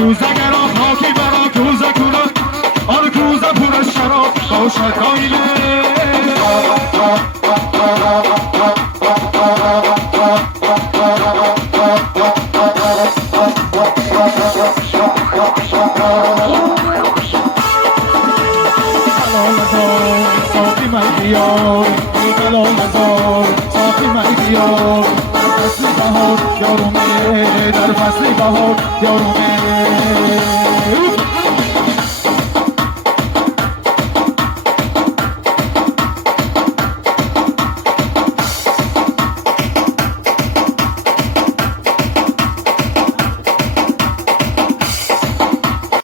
کوزه گرا خاکی برا کوزه کولا آن کوزه پر از شراب باشد دایله دلال نزار ساقی من بیار در فصل بهار یارومه در فصل بهار یارومه